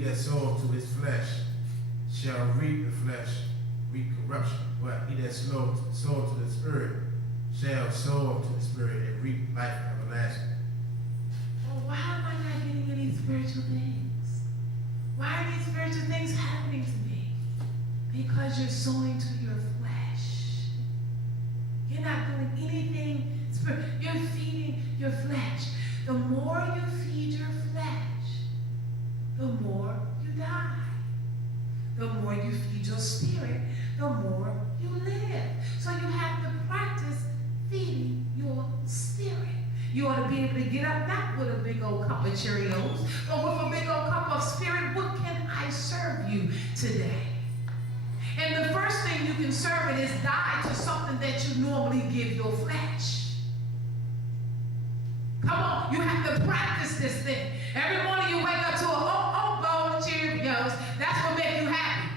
he that soweth to his flesh shall reap the flesh, reap corruption. But he that soweth to the Spirit shall sow to the Spirit and reap life everlasting. Well, why am I not getting any spiritual things? Why are these spiritual things happening to me? Because you're sowing to your flesh. You're not doing anything spiritual. You're feeding your flesh. The more you feed your flesh, the more you die. The more you feed your spirit, the more you live. So you have to practice feeding your spirit. You ought to be able to get up not with a big old cup of Cheerios, but with a big old cup of spirit. What can I serve you today? And the first thing you can serve it is die to something that you normally give your flesh. Come on, you have to practice this thing. Every morning you wake up to a bowl of Cheerios. That's what makes you happy.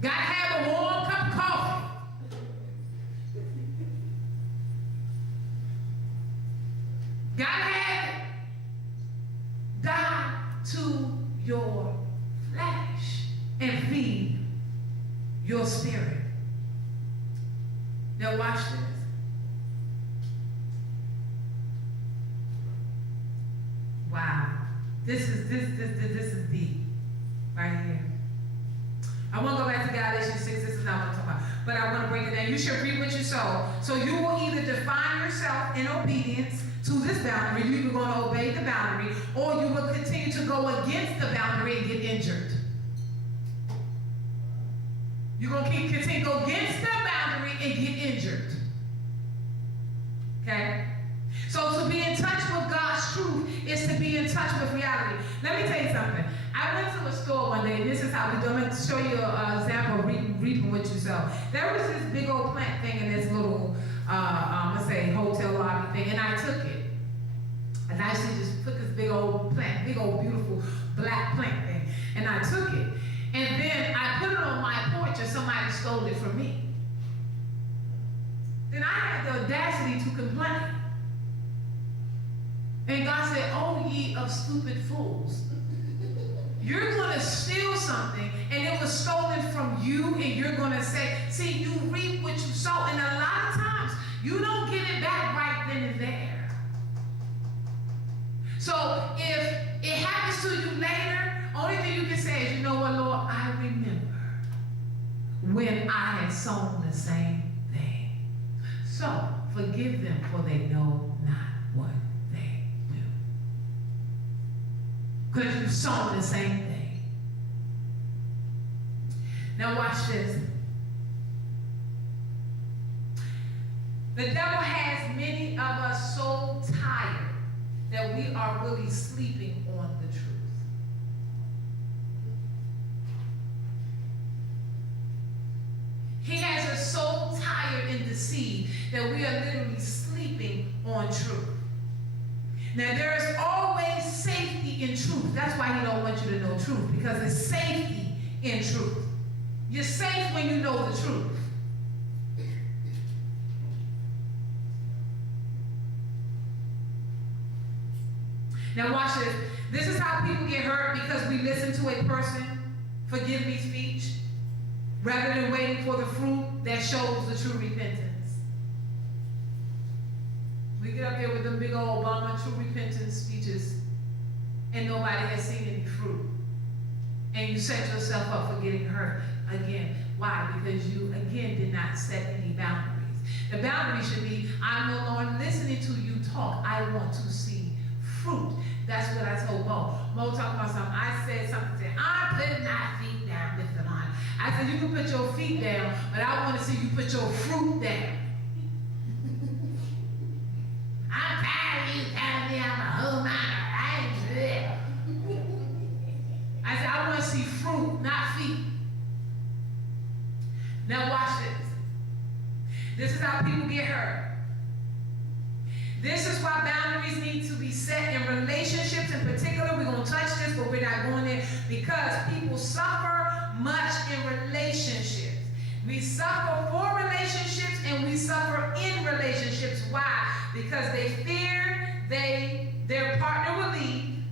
Gotta have a warm cup of coffee. Gotta have it. Die to your flesh and feed your spirit. Now watch this. Wow. This is deep right here. I want to go back to Galatians 6. This is not what I'm talking about. But I want to bring it down. You should reap what you sow. So you will either define yourself in obedience to this boundary. You're going to obey the boundary, or you will continue to go against the boundary and get injured. You're going to continue to go against the boundary and get injured. Okay? So to be in touch with God's truth is to be in touch with reality. Let me tell you something. I went to a store one day, and this is how we do it. I'm going to show you an example of reaping what you sow. There was this big old plant thing in this little, let's say, hotel lobby thing, and I took it. And I actually just took this big old plant, big old beautiful black plant thing, and I took it. And then I put it on my porch, and somebody stole it from me. Then I had the audacity to complain. And God said, "Oh, ye of stupid fools. You're going to steal something, and it was stolen from you, and you're going to say, see, you reap what you sow." And a lot of times, you don't get it back right then and there. So if it happens to you later, only thing you can say is, you know what, Lord, I remember when I had sown the same thing. So forgive them, for they know not what they do. Because you've sown the same thing. Now watch this. The devil has many of us so tired that we are really sleeping on the truth. He has us so tired and deceived that we are literally sleeping on truth. Now there is always safety in truth. That's why he don't want you to know truth, because there's safety in truth. You're safe when you know the truth. Now watch this. This is how people get hurt, because we listen to a person, forgive me speech, rather than waiting for the fruit that shows the true repentance. We get up there with them big old Obama true repentance speeches, and nobody has seen any fruit. And you set yourself up for getting hurt again. Why? Because you, again, did not set any boundaries. The boundary should be, I'm no longer listening to you talk. I want to see fruit. That's what I told Mo. Mo talked about something. I said something, said, I'm putting my feet down, Mr. Lon. I said, you can put your feet down, but I want to see you put your fruit down. I'm tired of you telling me I'm a whole minor. I said, I want to see fruit, not feet. Now watch this. This is how people get hurt. This is why boundaries need to be set in relationships in particular. We're going to touch this, but we're not going there, because people suffer much in relationships. We suffer for relationships, and we suffer in relationships. Why? Because they fear their partner will leave,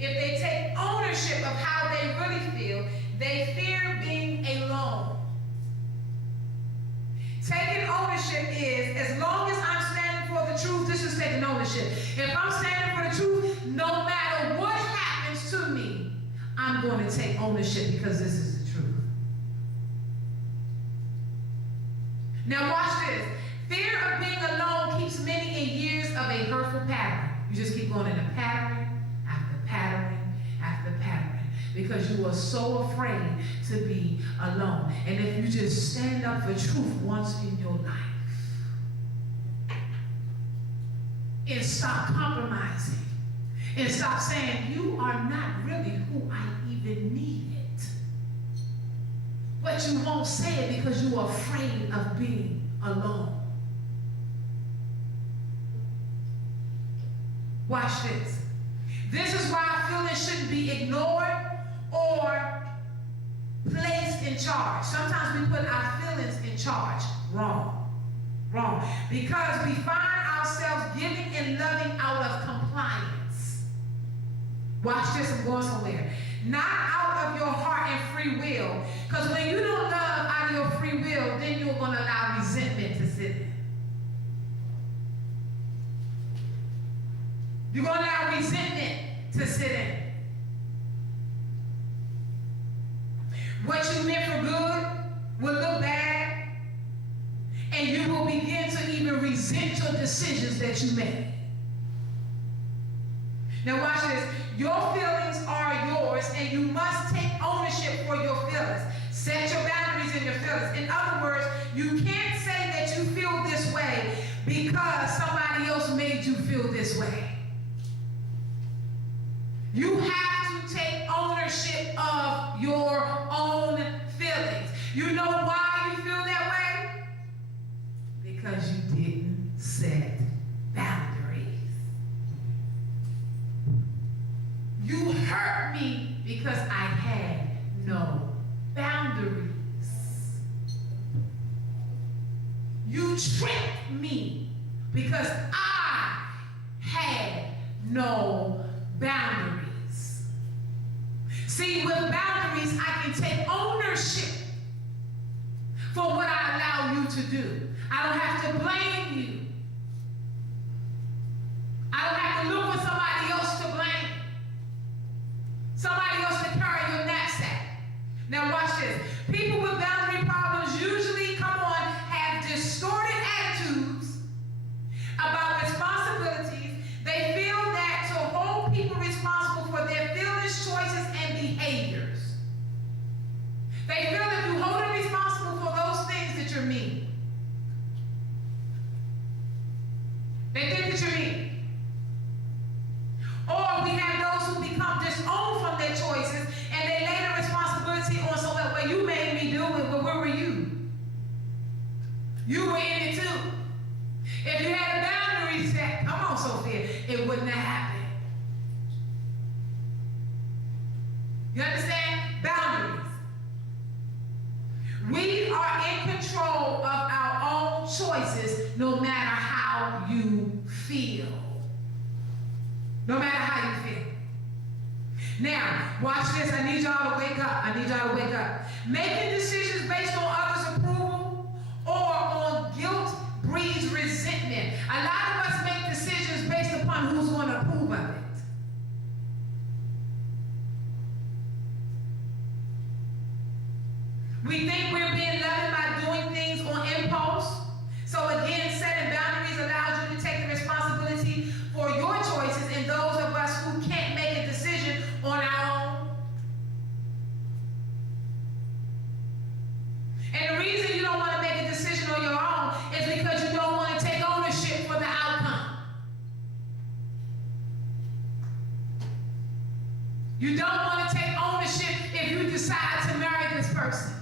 if they take ownership of how they really feel, they fear being alone. Taking ownership is, as long as I'm standing for the truth, this is taking ownership. If I'm standing for the truth, no matter what happens to me, I'm going to take ownership because this is the truth. Now watch this. Fear of being alone keeps many in years of a hurtful pattern. You just keep going in a pattern after pattern after pattern because you are so afraid to be alone. And if you just stand up for truth once in your life and stop compromising and stop saying you are not really who I even needed, but you won't say it because you are afraid of being alone. Watch this. This is why feelings shouldn't be ignored or placed in charge. Sometimes we put our feelings in charge. Wrong. Wrong. Because we find ourselves giving and loving out of compliance. Watch this, I'm going somewhere. Not out of your heart and free will. Because when you don't love out of your free will, then you're going to allow resentment to sit in. You're going to allow resentment to sit in. What you meant for good will look bad, and you will begin to even resent your decisions that you made. Now watch this. Your feelings are yours, and you must take ownership for your feelings. Set your boundaries in your feelings. In other words, you can't say that you feel this way because somebody else made you feel this way. You have to take ownership of your own feelings. You know why you feel that way? Because you didn't set boundaries. You hurt me because I had no boundaries. You tricked me because I had no boundaries. See, with boundaries, I can take ownership for what I allow you to do. I don't have to blame you. I don't have to look for somebody else to blame. Somebody else to carry your knapsack. Now watch this. People with boundary problems usually, have distorted attitudes about responsibilities. They feel that to hold people responsible for their feelings, choices, and behaviors. They feel if you hold them responsible for those things that you're mean. They think that you're mean. Or we have those who become disowned from their choices and they lay the responsibility on someone. Well, you made me do it, but where were you? You were in it too. If you had a boundary set, come on, Sophia, it wouldn't have happened. You understand? Boundaries. We are in control of our own choices no matter how you feel. No matter how you feel. Now, watch this. I need y'all to wake up. I need y'all to wake up. Making decisions based on others' approval or on guilt breeds resentment. A lot of us make decisions based upon who's going to approve of it. We think we're being loving by doing things on impulse. So again, setting boundaries allows you to take the responsibility for your choices and those of us who can't make a decision on our own. And the reason you don't want to make a decision on your own is because you don't want to take ownership for the outcome. You don't want to take ownership if you decide to marry this person.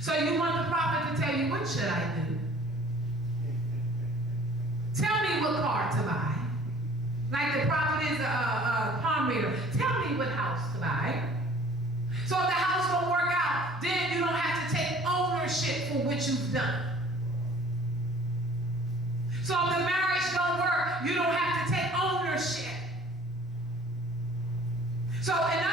So you want the prophet to tell you, what should I do? Tell me what car to buy. Like the prophet is a palm reader. Tell me what house to buy. So if the house don't work out, then you don't have to take ownership for what you've done. So if the marriage don't work, you don't have to take ownership. So in